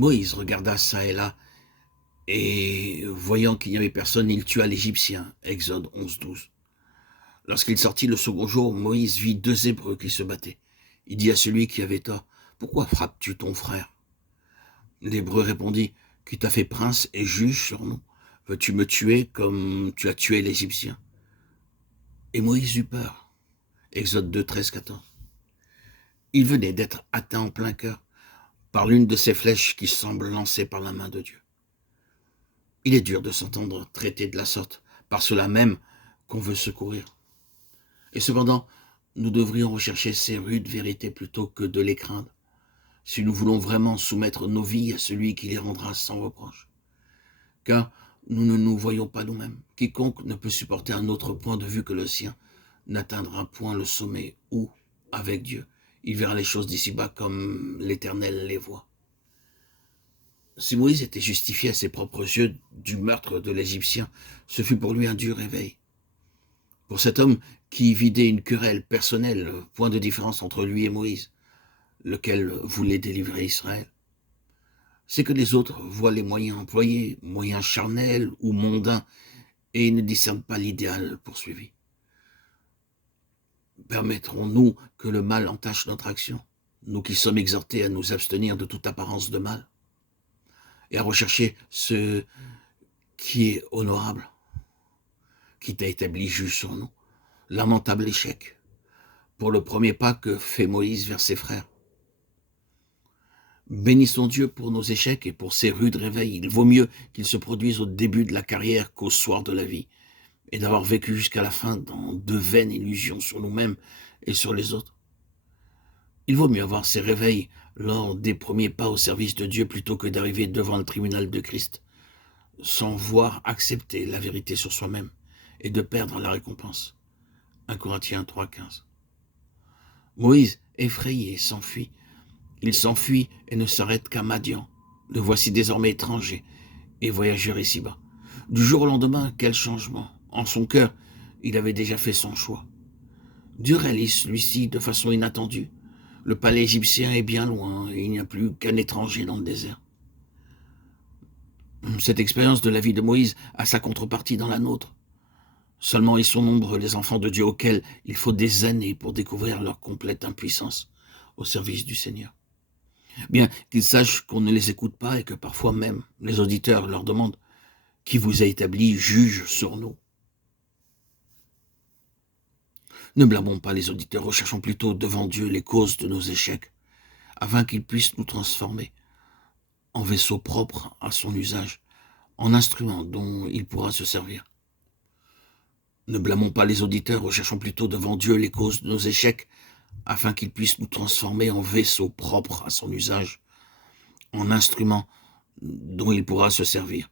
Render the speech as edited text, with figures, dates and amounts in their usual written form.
Moïse regarda çà et là, et voyant qu'il n'y avait personne, il tua l'Égyptien. Exode 11, 12. Lorsqu'il sortit le second jour, Moïse vit 2 Hébreux qui se battaient. Il dit à celui qui avait tort, « Pourquoi frappes-tu ton frère ?» L'Hébreu répondit, « Qui t'a fait prince et juge sur nous? Veux-tu me tuer comme tu as tué l'Égyptien ?» Et Moïse eut peur. Exode 2, 13, 14. Il venait d'être atteint en plein cœur par l'une de ces flèches qui semblent lancées par la main de Dieu. Il est dur de s'entendre traiter de la sorte, par cela même qu'on veut secourir. Et cependant, nous devrions rechercher ces rudes vérités plutôt que de les craindre, si nous voulons vraiment soumettre nos vies à celui qui les rendra sans reproche. Car nous ne nous voyons pas nous-mêmes. Quiconque ne peut supporter un autre point de vue que le sien n'atteindra point le sommet où, avec Dieu, il verra les choses d'ici-bas comme l'Éternel les voit. Si Moïse était justifié à ses propres yeux du meurtre de l'Égyptien, ce fut pour lui un dur réveil. Pour cet homme qui vidait une querelle personnelle, point de différence entre lui et Moïse, lequel voulait délivrer Israël, c'est que les autres voient les moyens employés, moyens charnels ou mondains, et ne discernent pas l'idéal poursuivi. Permettrons-nous que le mal entache notre action, nous qui sommes exhortés à nous abstenir de toute apparence de mal, et à rechercher ce qui est honorable, qui t'a établi juge sur nous? Lamentable échec pour le premier pas que fait Moïse vers ses frères. Bénissons Dieu pour nos échecs et pour ses rudes réveils. Il vaut mieux qu'ils se produisent au début de la carrière qu'au soir de la vie, et d'avoir vécu jusqu'à la fin dans de vaines illusions sur nous-mêmes et sur les autres. Il vaut mieux avoir ces réveils lors des premiers pas au service de Dieu plutôt que d'arriver devant le tribunal de Christ sans voir accepter la vérité sur soi-même et de perdre la récompense. 1 Corinthiens 3, 15. Moïse, effrayé, s'enfuit. Il s'enfuit et ne s'arrête qu'à Madian. Le voici désormais étranger et voyageur ici-bas. Du jour au lendemain, quel changement! En son cœur, il avait déjà fait son choix. Dieu réalise celui-ci de façon inattendue. Le palais égyptien est bien loin et il n'y a plus qu'un étranger dans le désert. Cette expérience de la vie de Moïse a sa contrepartie dans la nôtre. Seulement ils sont nombreux les enfants de Dieu auxquels il faut des années pour découvrir leur complète impuissance au service du Seigneur. Bien qu'ils sachent qu'on ne les écoute pas et que parfois même les auditeurs leur demandent « Qui vous a établi juge sur nous ?» Ne blâmons pas les auditeurs, recherchons plutôt devant Dieu les causes de nos échecs, afin qu'il puisse nous transformer en vaisseau propre à son usage, en instrument dont il pourra se servir. Ne blâmons pas les auditeurs, recherchons plutôt devant Dieu les causes de nos échecs, afin qu'il puisse nous transformer en vaisseau propre à son usage, en instrument dont il pourra se servir.